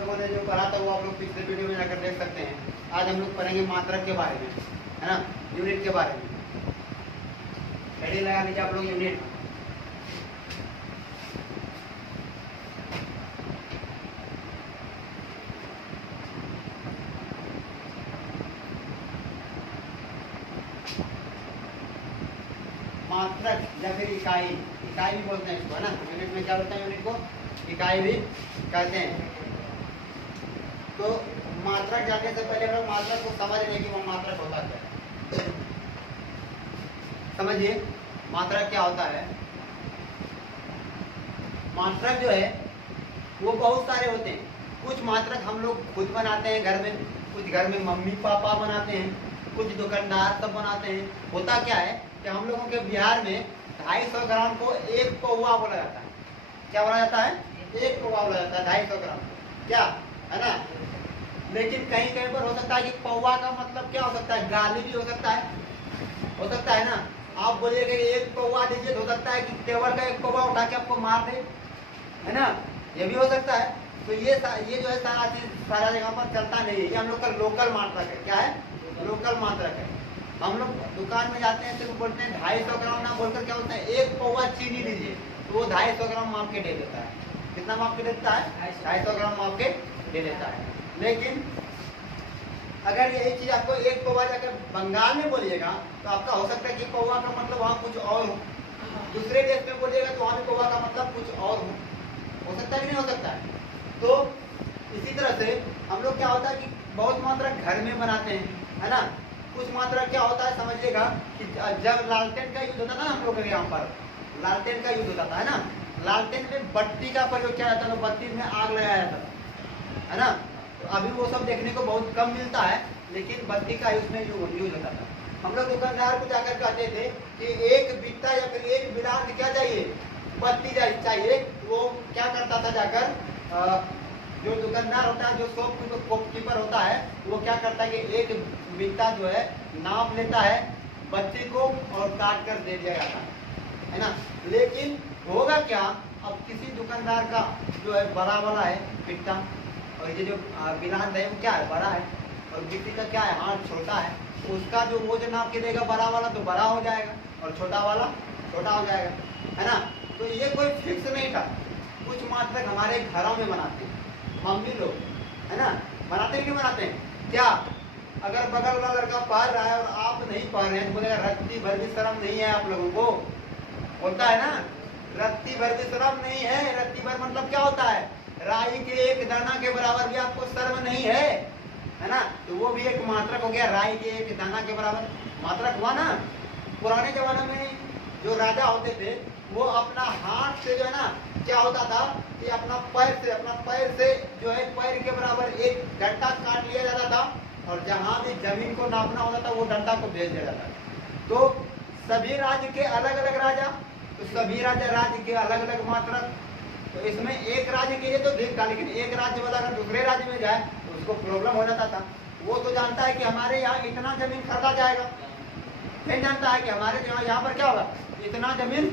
लोगों ने जो पढ़ा था वो आप लोग पिछले वीडियो में जाकर देख सकते हैं। आज हम लोग पढ़ेंगे मात्रक के बारे में, है ना, यूनिट के बारे में। हेडिंग लगा लीजिए आप लोग यूनिट। मात्रक या फिर इकाई, इकाई भी बोलते हैं इसको, है ना। यूनिट में क्या बोलते हैं, यूनिट को इकाई भी कहते हैं। तो मात्रक जानने से पहले हम लोग मात्रक को समझ लें कि वो मात्रक होता क्या है। समझिए मात्रक क्या होता है। मात्रक जो है वो बहुत सारे होते हैं। कुछ मात्रक हम लोग खुद बनाते हैं घर में, कुछ घर में मम्मी पापा बनाते हैं, कुछ दुकानदार सब बनाते हैं। होता क्या है कि हम लोगों के बिहार में 250 ग्राम को एक पौवा बोला जाता है। क्या बोला जाता है, एक पौवा बोला जाता है 250 ग्राम, क्या है ना। लेकिन कहीं कहीं पर हो सकता है कि पौवा का मतलब क्या हो सकता है, गाली भी हो सकता है ना। आप बोलिएगा एक पौवा दीजिए तो हो सकता है कि टेबल का एक पौवा उठा के आपको मार दे, है ना, ये भी हो सकता है। तो ये जो है सारा चीज सारा जगह पर चलता नहीं है। ये हम लोग का लोकल मात्रक है। क्या है, लोकल मात्रक है। हम लोग दुकान में जाते हैं तो बोलते हैं 250 ग्राम ना बोलकर क्या बोलते हैं, एक पौवा चीनी दीजिए, तो वो 250 ग्राम माप के दे देता है। कितना माप के देता है, 250 ग्राम माप के दे देता है। लेकिन अगर यही चीज आपको एक पौवा जाकर बंगाल में बोलिएगा तो आपका हो सकता है कि पौवा का मतलब वहाँ कुछ और हो। दूसरे देश में बोलिएगा तो वहाँ भी पौवा का मतलब कुछ और हो सकता है कि नहीं हो सकता है। तो इसी तरह से हम लोग क्या होता है कि बहुत मात्रा घर में बनाते हैं, है ना। कुछ मात्रा क्या होता है समझिएगा कि जब लालटेन का यूज होता था ना, हम लोग के यहाँ पर लालटेन का यूज होता था, है ना। लालटेन में बत्ती का प्रयोग किया जाता था, बत्ती में आग लगाया जाता था, है ना। तो अभी वो सब देखने को बहुत कम मिलता है, लेकिन बत्ती का उसमें यूज होता था। हम लोग दुकानदार को जाकर कहते थे कि एक बित्ता या फिर एक बिलाट क्या चाहिए, बत्ती चाहिए। वो क्या करता था जाकर, जो दुकानदार होता है, जो शॉपकीपर होता है, वो क्या करता है कि एक बित्ता जो है नाप लेता है बत्ती को और काट कर दे दिया जाता है ना। लेकिन होगा क्या, अब किसी दुकानदार का जो है बड़ा वाला है बित्ता, और ये जो बिलाट है वो क्या है, बड़ा है, और बित्ती का क्या है, हाथ छोटा है। उसका जो वो जो नाप के देगा बड़ा वाला तो बड़ा हो जाएगा और छोटा वाला छोटा हो जाएगा, है ना। तो ये कोई फिक्स नहीं था। कुछ मात्रक हमारे घरों में बनाते हैं मम्मी लोग, है ना। बनाते हैं, क्यों बनाते हैं, क्या अगर बगल वाला लड़का पढ़ रहा है और आप नहीं पढ़ रहे हैं तो बोलेगा रत्ती भर भी शर्म नहीं है आप लोगों को, होता है ना। रत्ती भर भी शर्म नहीं है। रत्ती भर मतलब क्या होता है, राई के एक दाना के बराबर भी आपको शर्म नहीं है ना। तो वो भी एक मात्रक हो गया, राई के एक दाना के बराबर मात्रक हुआ ना। पुराने जमाने में जो राजा होते थे वो अपना हाथ से जो है ना क्या होता था कि अपना पैर से जो है पैर के बराबर एक डंडा काट लिया जाता था, और जहां भी जमीन को नापना होता था वो डंडा को भेज दिया जाता था। तो सभी राज्य के अलग अलग राजा, तो सभी राज्य के अलग अलग मात्रक। तो इसमें एक राज्य के लिए तो ठीक था, लेकिन एक राज्य वाला अगर दूसरे राज्य में जाए तो उसको प्रॉब्लम हो जाता था। वो तो जानता है कि हमारे यहाँ इतना जमीन खरीदा जाएगा, नहीं जानता है कि हमारे यहाँ पर क्या होगा, इतना जमीन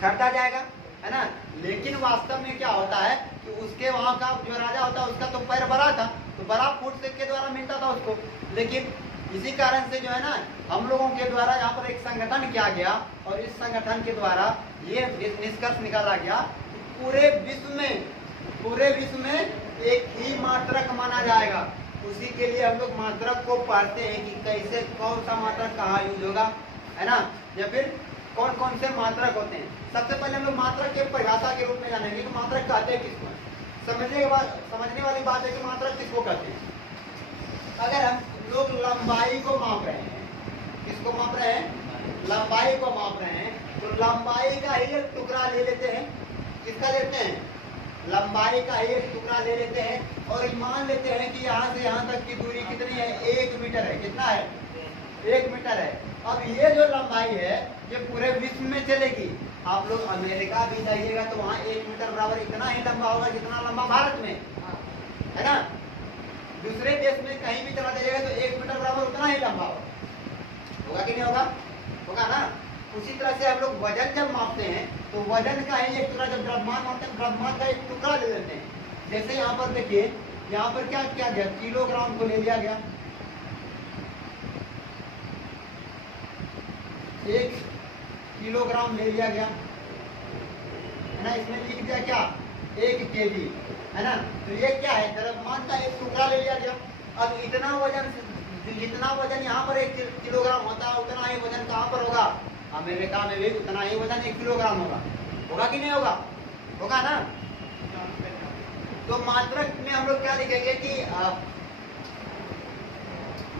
खरीदा जाएगा, है ना। लेकिन वास्तव में क्या होता है कि उसके वहाँ का जो राजा होता है उसका तो पैर बड़ा था, तो बड़ा फुट के द्वारा मिलता था उसको। लेकिन इसी कारण से जो है ना हम लोगों के द्वारा यहाँ पर एक संगठन किया गया, और इस संगठन के द्वारा ये निष्कर्ष निकाला गया कि पूरे विश्व में एक ही मात्रक माना जाएगा। उसी के लिए हम लोग मात्रक को पढ़ते हैं कि कैसे कौन सा मात्रक कहाँ यूज होगा, है ना, या फिर कौन कौन से मात्रक होते हैं। सबसे पहले हम लोग मात्रक के परिभाषा के रूप में जानेंगे कि मात्रक कहते हैं किसको। समझने वाली बात है कि मात्रक किसको कहते हैं। अगर हम लोग लंबाई को माप रहे हैं, किसको माप रहे हैं, लंबाई को माप रहे हैं, तो लंबाई का ही एक टुकड़ा ले लेते हैं। किसका लेते हैं, लंबाई का ही एक टुकड़ा ले लेते हैं, और मान लेते हैं कि यहाँ से यहाँ तक की दूरी कितनी है, 1 मीटर है। कितना है, 1 मीटर है। अब ये जो लंबाई है ये पूरे विश्व में चलेगी। आप लोग अमेरिका भी जाइएगा तो वहाँ 1 मीटर बराबर इतना ही लंबा होगा जितना लंबा भारत में, है ना। दूसरे देश में कहीं भी चला जाइएगा तो 1 मीटर बराबर उतना ही लंबा होगा कि नहीं होगा, होगा ना। उसी तरह से हम लोग वजन जब मापते हैं तो वजन का ही एक टुकड़ा, जब द्रव्यमान मापते हैं द्रव्यमान का एक टुकड़ा ले लेते हैं। जैसे यहाँ पर देखिए, यहाँ पर क्या किया गया, किलोग्राम को ले लिया गया, 1 किलोग्राम ले लिया गया, है ना। इसमें लिख दिया क्या, 1 केजी, है ना। तो ये क्या है, द्रव्यमान का एक टुकड़ा ले लिया गया। अब इतना वजन, जितना वजन यहाँ पर 1 किलोग्राम होता है, उतना ही वजन कहाँ पर होगा, अमेरिका में भी उतना ही वजन 1 किलोग्राम होगा। होगा कि नहीं होगा, होगा ना। तो मात्रक में हम लोग क्या लिखेंगे कि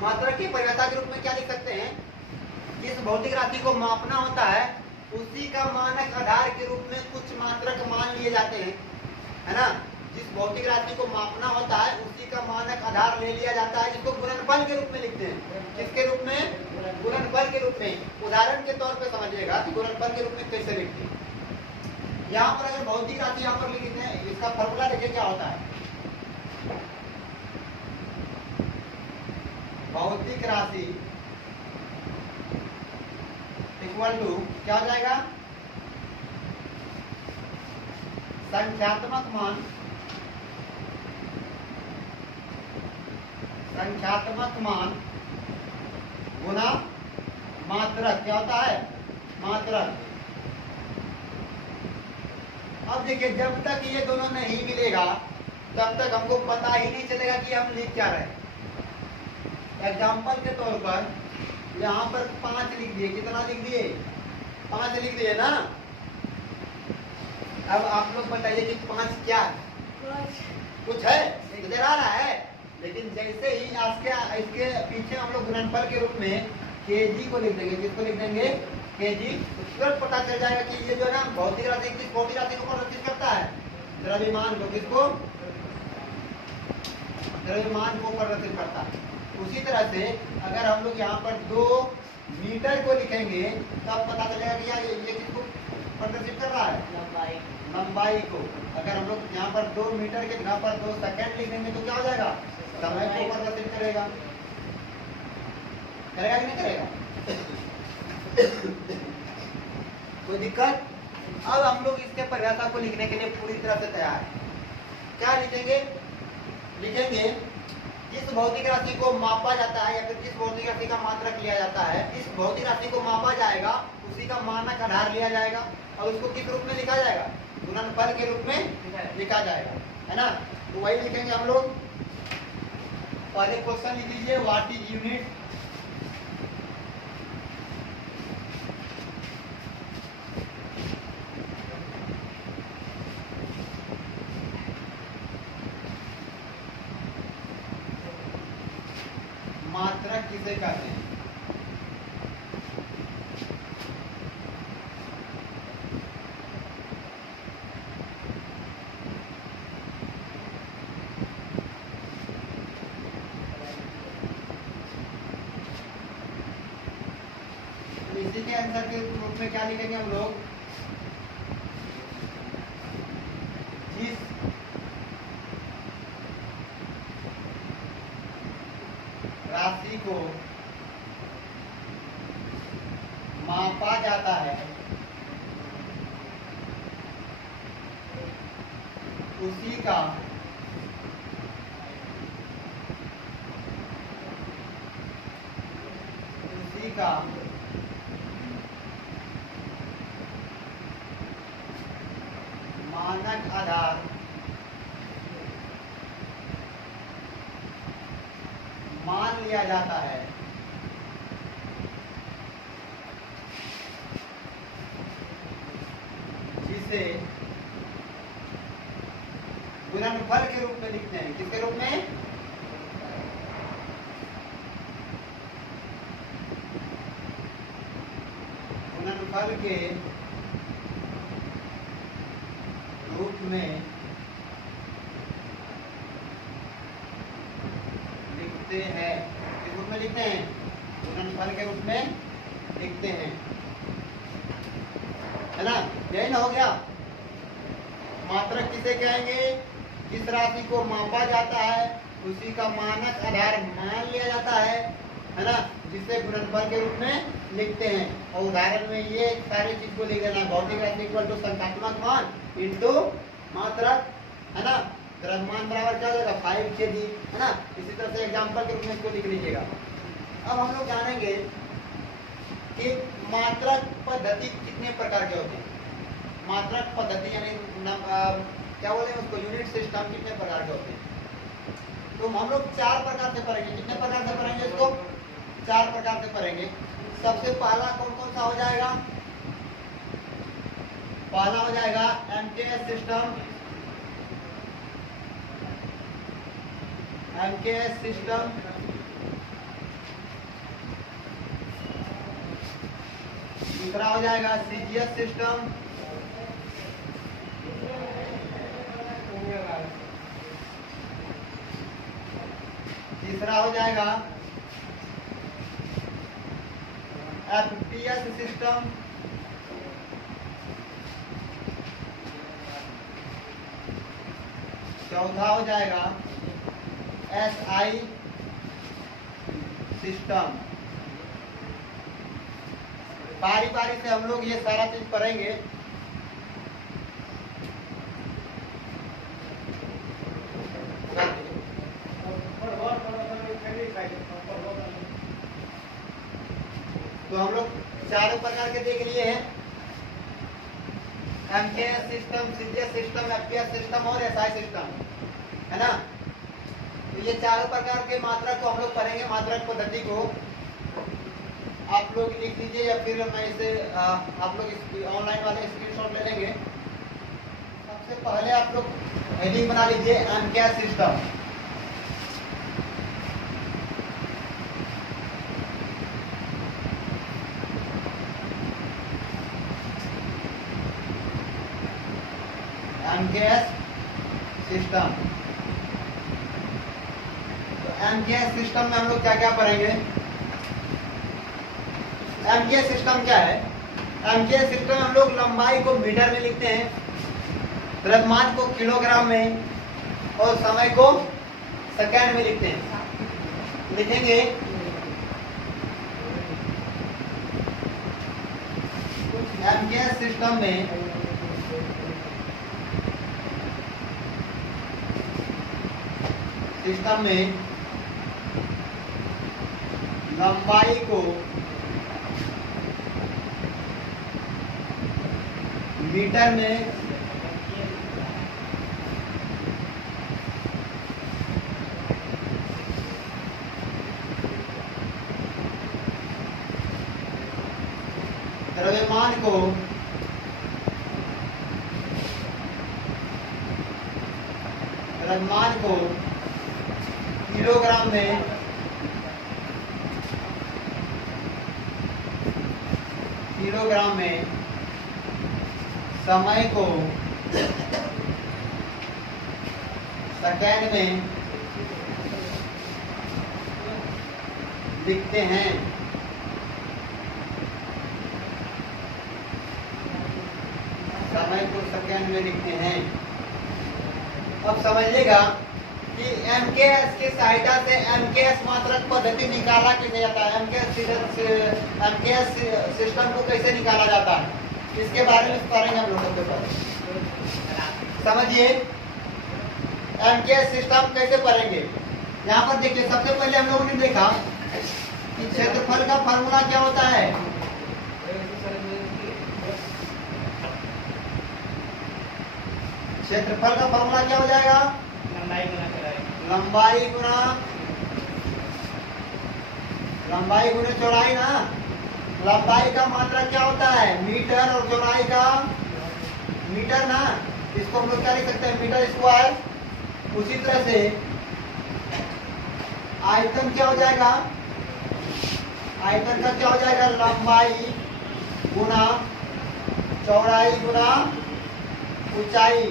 मात्रक की परिभाषा के रूप में क्या लिख सकते हैं, जिस भौतिक राशि को मापना होता है उसी का मानक आधार के रूप में कुछ मात्रक मान लिए जाते हैं, है ना। जिस भौतिक राशि को मापना होता है उसी का मानक आधार ले लिया जाता है, जिसको गुणनफल के रूप में लिखते हैं। किसके रूप में, गुणनफल के रूप में। उदाहरण के तौर पे समझिएगा कि गुणनफल के रूप में कैसे लिखते हैं। यहाँ पर अगर भौतिक राशि यहाँ पर लिखते हैं, इसका फॉर्मूला देखिए क्या होता है। भौतिक राशि इक्वल टू क्या हो जाएगा, संख्यात्मक मान, संख्यात्मक मान गुना मात्रक, क्या होता है, मात्रक। अब देखिए, जब तक ये दोनों नहीं मिलेगा तब तक हमको पता ही नहीं चलेगा कि हम लिख क्या रहे। एग्जाम्पल के तौर पर यहाँ पर 5 लिख दिए, कितना लिख दिए, 5 लिख दिए ना। अब आप लोग बताइए कि 5 क्या है, कुछ है, नजर आ रहा है। लेकिन जैसे ही इसके पीछे हम लोग गुणनफल के रूप में केजी को लिख देंगे, किसको लिख देंगे, केजी, तो तुरंत पता चल जाएगा कि ये जो है ना भौतिक राशि, किस भौतिक राशि को प्रदर्शित करता है, द्रव्यमान को, किसको, द्रव्यमान को प्रदर्शित करता है। उसी तरह से अगर हम लोग यहाँ पर 2 मीटर को लिखेंगे तब पता चलेगा कि यार ये किसको प्रदर्शित कर रहा है, लंबाई, लंबाई को। अगर हम लोग यहाँ पर 2 मीटर के जगह पर 2 सेकंड लिख देंगे तो क्या हो जाएगा, समय को प्रदर्शित करेगा। करेगा कि नहीं करेगा, कोई दिक्कत। अब हम लोग इसके परिभाषा को लिखने के लिए पूरी तरह से तैयार है। क्या लिखेंगे, लिखेंगे जिस भौतिक राशि को मापा जाता है या फिर जिस भौतिक राशि का मात्रक लिया जाता है, इस भौतिक राशि को मापा जाएगा उसी का मानक आधार लिया जाएगा और उसको किस रूप में लिखा जाएगा, गुणनफल के रूप में लिखा जाएगा, है ना। तो वही लिखेंगे हम लोग। पहले क्वेश्चन लिख लीजिए, व्हाट इज यूनिट, मात्रक किसे कहते हैं। इसी के आंसर के रूप में क्या लिखेंगे हम लोग, जिस राशि को मापा जाता है उसी का मानक आधार मान लिया जाता है, जिसे गुणनफल के रूप में लिखते हैं। किसके रूप में, गुणनफल के रूप में लिखते हैं। किस रूप में लिखते हैं, गुणनफल के रूप में लिखते हैं, है ना। यही ना हो गया। मात्रक किसे कहेंगे, जिस राशि को मापा जाता है उसी का मानक आधार मान लिया जाता है ना, जिसे गुणनफल के रूप में लिखते हैं। और उदाहरण में ये सारी चीज को लिख देना, भौतिक राशि इक्वल टू संख्यात्मक मान इनटू मात्रक, है ना। द्रव्यमान बराबर क्या हो जाएगा 5 kg, है ना। इसी तरह से एग्जांपल के रूप में इसको लिख लीजिएगा। अब हम लोग जानेंगे कि मात्रक पद्धति कितने प्रकार के होते हैं। मात्रक पद्धति यानी क्या बोले उसको, यूनिट सिस्टम कितने प्रकार के होते हैं। तो हम लोग 4 प्रकार से पढ़ेंगे। कितने प्रकार से पढ़ेंगे इसको, 4 प्रकार से पढ़ेंगे। सबसे पहला कौन कौन सा हो जाएगा, पहला हो जाएगा एमकेएस सिस्टम। एमकेएस सिस्टम, दूसरा हो जाएगा सीजीएस सिस्टम, तीसरा हो जाएगा एफपीएस सिस्टम, चौथा हो जाएगा एसआई सिस्टम। बारी बारी से हम लोग ये सारा चीज पढ़ेंगे। तो हम लोग चारों प्रकार के देख लिए हैं, MKS system, CGS system, FPS system और एसआई सिस्टम, है ना। तो ये चारों प्रकार के मात्रक को हम लोग पढ़ेंगे, मात्रक पद्धति को आप लोग लिख लीजिए या फिर मैं इसे आप लोग ऑनलाइन वाले स्क्रीनशॉट ले लेंगे। सबसे पहले आप लोग हेडिंग बना लीजिए एमकेएस सिस्टम। एमकेएस सिस्टम, तो एमकेएस सिस्टम में हम लोग क्या क्या पढ़ेंगे। एमकेएस सिस्टम क्या है, एमकेएस सिस्टम हम लोग लंबाई को मीटर में लिखते हैं, द्रव्यमान को किलोग्राम में और समय को सेकंड में लिखते हैं। लिखेंगे एमकेएस सिस्टम में लंबाई को मीटर में द्रव्यमान को किलोग्राम में समय को सेकंड में लिखते हैं। समय को सेकंड में लिखते हैं। अब समझिएगा कि एमकेएस की सहायता से एमकेएस मात्रक पद्धति निकाला कैसे जाता है, एमकेएस सिस्टम को कैसे निकाला जाता है, इसके बारे में पढ़ेंगे हम लोगों के पास। समझिए एमकेएस सिस्टम कैसे पढ़ेंगे। यहाँ पर देखिए, सबसे पहले हम लोगों ने देखा कि क्षेत्रफल का फॉर्मूला क्या होता है। क्षेत्रफल का फॉर्मूला क्या हो जाएगा, लंबाई गुना चौड़ाई ना। लंबाई का मात्रक क्या होता है, मीटर, और चौड़ाई का मीटर ना। इसको हम लोग क्या लिख सकते हैं, मीटर स्क्वायर। उसी तरह से आयतन क्या हो जाएगा, आयतन का क्या हो जाएगा, लंबाई गुना चौड़ाई गुना ऊंचाई।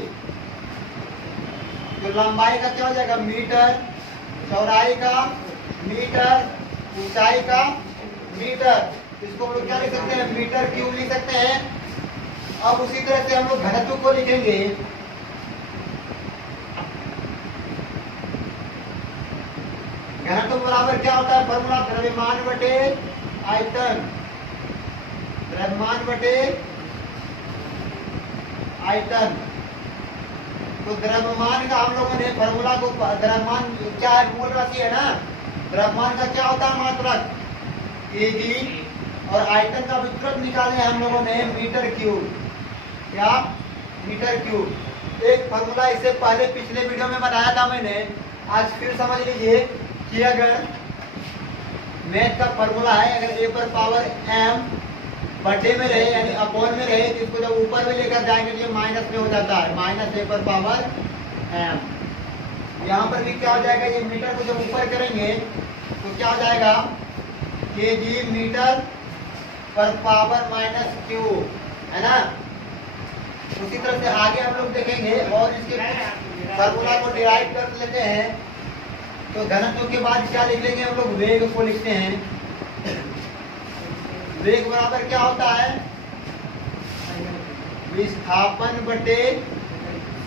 तो लंबाई का क्या हो जाएगा, मीटर, चौड़ाई का मीटर, ऊंचाई का मीटर। इसको हम लोग क्या लिख सकते हैं, मीटर क्यूब लिख सकते हैं। अब उसी तरह से हम लोग घनत्व को लिखेंगे। घनत्व बराबर क्या होता है, फॉर्मूला द्रव्यमान बटे आयतन। द्रव्यमान बटे आयतन। तो द्रव्यमान का हम लोगों ने फॉर्मूला को, द्रव्यमान क्या है, मूल राशि है ना, द्रव्यमान का क्या होता है मात्रक केजी, और आयतन का विकृत निकाले हम लोगों ने मीटर क्यूब या मीटर क्यूब। एक फॉर्मूला इससे पहले पिछले वीडियो में बताया था मैंने, आज फिर समझ लीजिए कि अगर मैथ का फॉर्मूला है, अगर ए पर पावर m बटे में रहे यानी अपॉन में रहे, तो इसको जब ऊपर में लेकर जाएंगे तो ये माइनस में हो जाता है, माइनस ए पर पावर m। यहाँ पर भी क्या हो जाएगा, ये मीटर को जब ऊपर करेंगे तो क्या हो जाएगा, केजी मीटर पर पावर माइनस क्यू, है ना। उसी तरह से आगे हम लोग देखेंगे और इसके फॉर्मूला को डिराइव कर लेते हैं। तो घनत्व के बाद क्या लिख लेंगे हम लोग, वेग को लिखते हैं। वेग बराबर क्या होता है, विस्थापन बटे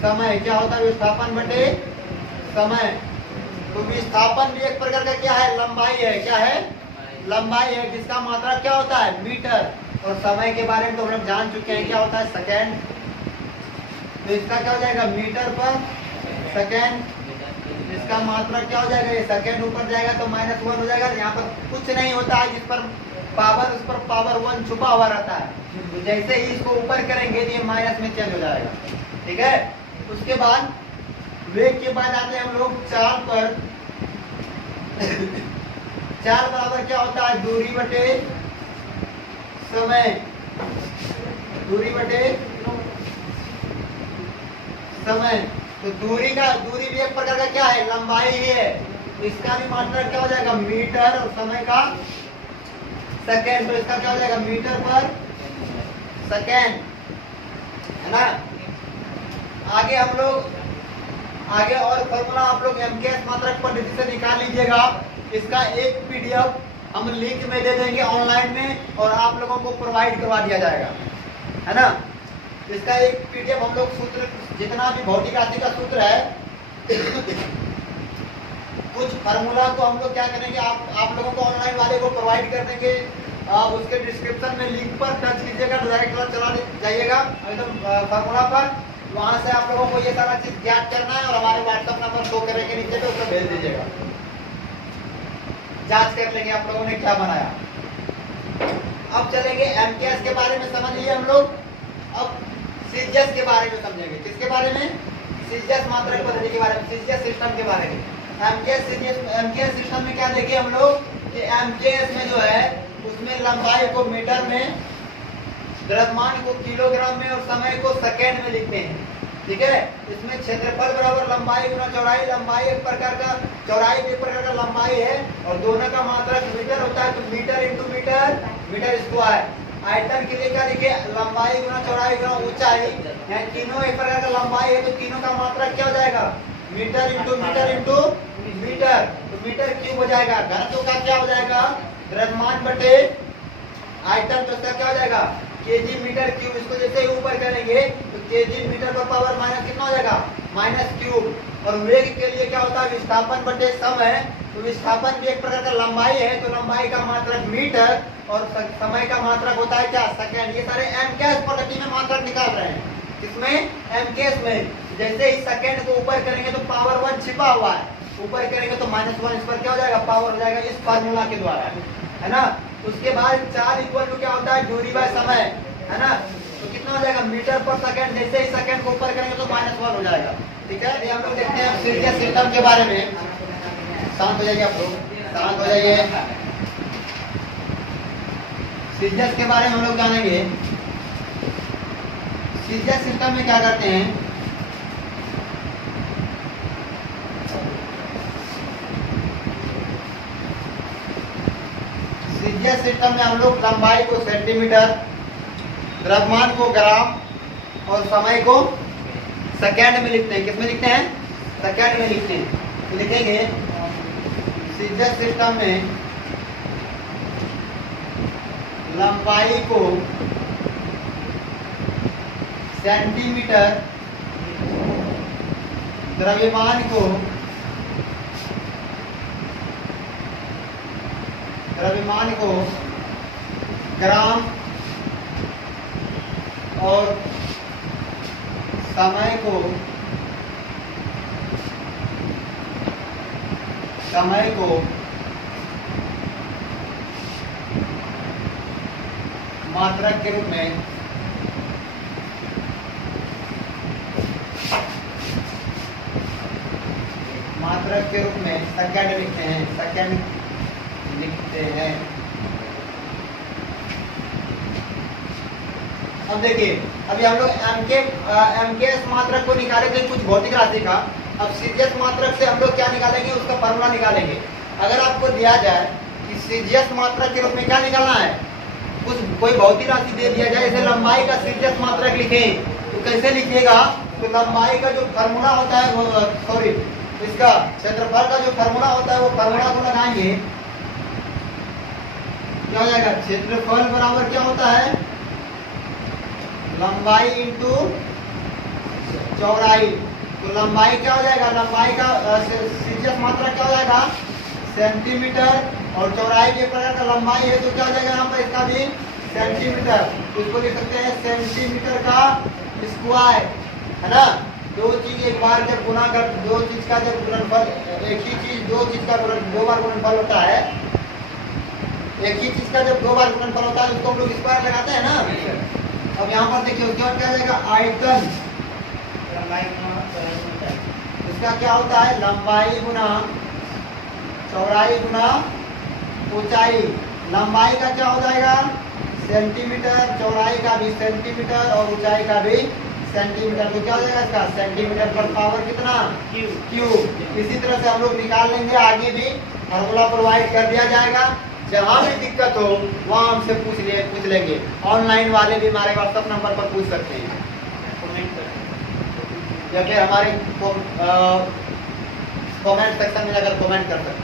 समय। क्या होता है, विस्थापन बटे समय। तो विस्थापन भी एक प्रकार का क्या है, लंबाई है। क्या है, लंबाई है, जिसका मात्रा क्या होता है, मीटर। और समय के बारे में तो हम लोग जान चुके हैं, क्या होता है, सेकेंड। तो इसका क्या हो जाएगा, मीटर पर सेकेंड। इसका मात्रा क्या हो जाएगा, ये सेकेंड ऊपर जाएगा तो -1 हो जाएगा। यहाँ पर कुछ नहीं होता है, जिस पर पावर उस पर पावर 1 छुपा हुआ रहता है। तो जैसे ही इसको ऊपर करेंगे तो ये माइनस में चेंज हो जाएगा, ठीक है। उसके बाद वेग के बाद आते हैं हम लोग चाल पर। चाल बराबर क्या होता है, दूरी बटे समय। दूरी बटे समय। तो दूरी भी एक प्रकार का क्या है, लंबाई ही है। इसका भी मात्रा क्या हो जाएगा, मीटर, और समय का सेकेंड। तो इसका क्या हो जाएगा, मीटर पर सेकेंड, है ना। आगे हम लोग और फॉर्मूला आप लोग एमकेएस मात्रक पद्धति से निकाल लीजिएगा। इसका एक पीडीएफ हम लिंक में दे देंगे ऑनलाइन में, और आप लोगों को प्रोवाइड करवा दिया जाएगा, है ना। इसका एक पीडीएफ हम लोग सूत्र, जितना भी भौतिक राशि का सूत्र है, कुछ फार्मूला को हम लोग क्या करेंगे, आप लोगों को ऑनलाइन वाले को प्रोवाइड कर देंगे। आप उसके डिस्क्रिप्शन में लिंक पर टच कीजिएगा, डायरेक्ट चला जाइएगा एकदम फार्मूला पर। वहां से आप लोगों को ये सारा चीज ज्ञात करना है, और हमारे व्हाट्सएप नंबर शो करने के नीचे पे उसको भेज दीजिएगा। जांच कर लेंगे आप लोगों ने क्या बनाया। अब चलेंगे एमकेएस के बारे में समझ लिए हम लोग। अब सीजीएस के बारे में समझेंगे। किसके बारे में, सीजीएस मात्रक पद्धति के बारे में, सीजीएस सिस्टम के बारे में। एमकेएस सिस्टम में क्या देखे हम लोग कि एमकेएस में जो है उसमें लंबाई को मीटर में, द्रव्यमान को किलोग्राम में, और समय को सेकेंड में लिखते हैं, ठीक है। इसमें क्षेत्रफल बराबर लंबाई गुना चौड़ाई। लंबाई एक प्रकार का, चौड़ाई भी एक प्रकार का लंबाई है, और दोनों का मात्रक मीटर होता है। तो metre into metre, metre square. आयतन के लिए क्या लिखे, लंबाई गुना चौड़ाई गुना ऊंचाई। यहाँ तीनों एक प्रकार का लंबाई है, तो तीनों का मात्रा क्या हो जाएगा, metre into metre into metre. तो मीटर क्यूब हो जाएगा। घनत्व का क्या हो जाएगा, द्रव्यमान बटे आयतन। तो इसका क्या हो जाएगा, केजी मीटर क्यूब। इसको जैसे ही ऊपर करेंगे तो केजी मीटर पर पावर माइनस कितना हो जाएगा, माइनस क्यूब। और वेग के लिए क्या होता है, विस्थापन बटे समय। तो विस्थापन भी एक प्रकार का लंबाई है, तो लंबाई का मात्रक मीटर, और समय का मात्रक होता है क्या, सेकेंड। ये सारे एमकेएस पद्धति में मात्रक निकाल रहे हैं। किसमें, एमकेएस में। जैसे ही सेकेंड को ऊपर करेंगे तो पावर 1 छिपा हुआ है, ऊपर करेंगे तो -1, इस पर क्या हो जाएगा, पावर हो जाएगा, इस फार्मूला के द्वारा, है ना। उसके बाद चाल इक्वल टू क्या होता है, दूरी बाय समय, है ना। तो कितना हो जाएगा, मीटर पर सेकेंड। जैसे ही सेकेंड को ऊपर करेंगे तो -1 हो जाएगा, ठीक है। ये हम लोग देखते हैं सीजीएस सिस्टम के बारे में। शांत हो जाइए आप लोग, शांत हो जाइए। सीजीएस के बारे में हम लोग जानेंगे। सीजीएस सिस्टम में क्या करते हैं, सीजीएस सिस्टम में हम लोग लंबाई को सेंटीमीटर, द्रव्यमान को ग्राम, और समय को सेकेंड में लिखते हैं। किस में लिखते हैं, सेकेंड में लिखते हैं। तो लिखेंगे सीजीएस सिस्टम में लंबाई को सेंटीमीटर, द्रव्यमान को ग्राम, और समय को समय को मात्रक के रूप में सेकंड लिखते हैं। अब देखिए, अभी हम लोग एमकेएस मात्रक को निकाले थे कुछ भौतिक राशि का। अब सीजीएस मात्रक से हम लोग क्या निकालेंगे, उसका फॉर्मूला निकालेंगे। अगर आपको दिया जाए कि सीजीएस मात्रक के रूप में क्या निकालना है, कोई भौतिक राशि दे दिया जाए, जैसे लंबाई का सीजीएस मात्रक लिखें तो कैसे लिखिएगा, तो लंबाई का जो फॉर्मूला होता है वो इसका क्षेत्रफल का जो फॉर्मूला होता है वो फॉर्मूला को लगाएंगे। क्या हो जाएगा, क्षेत्रफल बराबर क्या होता है, लंबाई इंटू चौड़ाई। तो लंबाई क्या हो जाएगा, लंबाई का सीजीएस मात्रक क्या हो जाएगा, सेंटीमीटर, और चौड़ाई भी एक प्रकार का लंबाई है तो क्या हो जाएगा यहाँ पर, इसका भी सेंटीमीटर। इसको लिख सकते हैं सेंटीमीटर का स्क्वायर, है ना। दो चीज एक बार जब गुना कर, दो चीज का जब गुणनफल, एक ही चीज दो चीज का दो बार गुणनफल होता है, एक ही चीज का जब दो बार गुणनफल होता है उसको हम लोग स्क्वायर लगाते हैं ना। अब यहाँ पर देखिए क्या जाएगा, आयतन, इसका क्या होता है, लंबाई गुना चौड़ाई गुना ऊंचाई। लंबाई का क्या हो जाएगा, सेंटीमीटर, चौड़ाई का भी सेंटीमीटर और ऊंचाई का भी सेंटीमीटर। तो क्या हो जाएगा इसका, सेंटीमीटर पर पावर कितना, क्यूब। इसी तरह से हम लोग निकाल लेंगे, आगे भी फॉर्मूला प्रोवाइड कर दिया जाएगा। जहाँ भी दिक्कत हो वहाँ हमसे पूछ लेंगे। ऑनलाइन वाले भी हमारे व्हाट्सएप नंबर पर पूछ सकते हैं, या फिर हमारे कमेंट सेक्शन में जाकर कमेंट कर सकते हैं।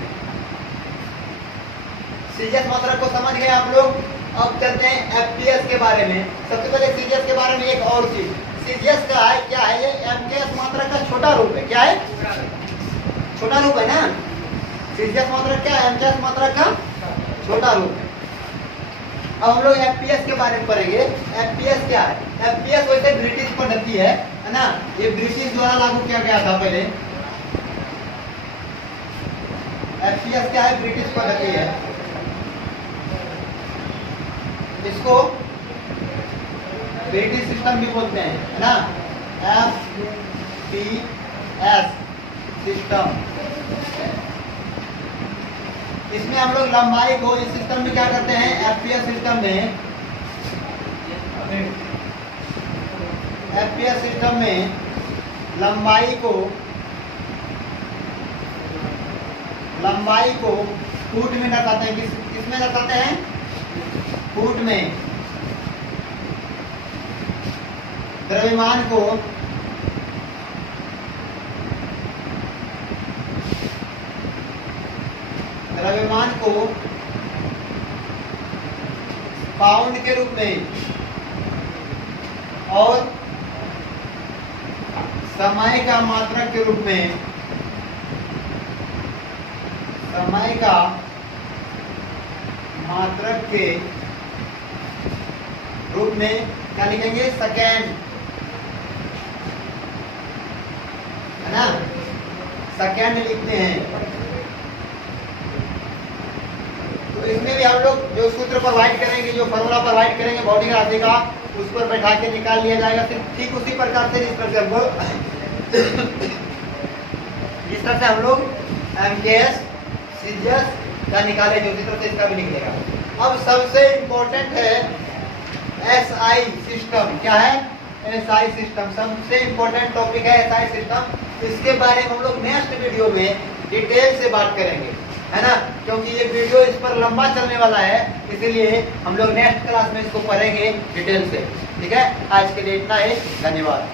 सीजीएस मात्रक को समझ गए आप लोग। अब चलते हैं एफपीएस के बारे में। सबसे पहले सीजीएस के बारे में एक और चीज, सीजीएस का है क्या है, ये एमकेएस मात्रक का छोटा रूप है। क्या है, छोटा रूप है ना। सीजीएस मात्रक क्या है, एमकेएस मात्रक का छोटा रूप है। अब हम लोग एफपीएस के बारे में पढ़ेंगे। एफपीएस क्या है, एफपीएस वैसे ब्रिटिश पद्धति है ना। ये ब्रिटिश द्वारा लागू किया गया था पहले। एफपीएस क्या है, ब्रिटिश पद्धति है। इसको ब्रिटिश सिस्टम भी बोलते हैं, है ना। एफपीएस सिस्टम, इसमें हम लोग लंबाई को, इस सिस्टम में क्या करते हैं, एफपीएस सिस्टम में लंबाई को फुट में दर्शाते हैं। किसमें दर्शाते हैं, फुट में। द्रव्यमान को पाउंड के रूप में और समय का मात्रक के रूप में, समय का मात्रक के रूप में क्या लिखेंगे, सेकेंड, है ना। सेकेंड लिखते हैं। तो इसमें भी हम लोग जो सूत्र प्रोवाइड करेंगे, जो फॉर्मूला प्रोवाइड करेंगे भौतिक राशि का, उस पर बैठा के निकाल लिया जाएगा। ठीक उसी प्रकार से जिस तरह से हम लोग एमकेएस सीजीएस का निकाले, जो उसी तरह से इसका भी निकलेगा। अब सबसे इम्पोर्टेंट है एसआई सिस्टम। क्या है, एसआई सिस्टम सबसे इम्पोर्टेंट टॉपिक है, एसआई सिस्टम। इसके बारे में हम लोग नेक्स्ट वीडियो में डिटेल से बात करेंगे, है ना। क्योंकि ये वीडियो इस पर लंबा चलने वाला है, इसीलिए हम लोग नेक्स्ट क्लास में इसको पढ़ेंगे डिटेल से। ठीक है, आज के लिए इतना ही, धन्यवाद।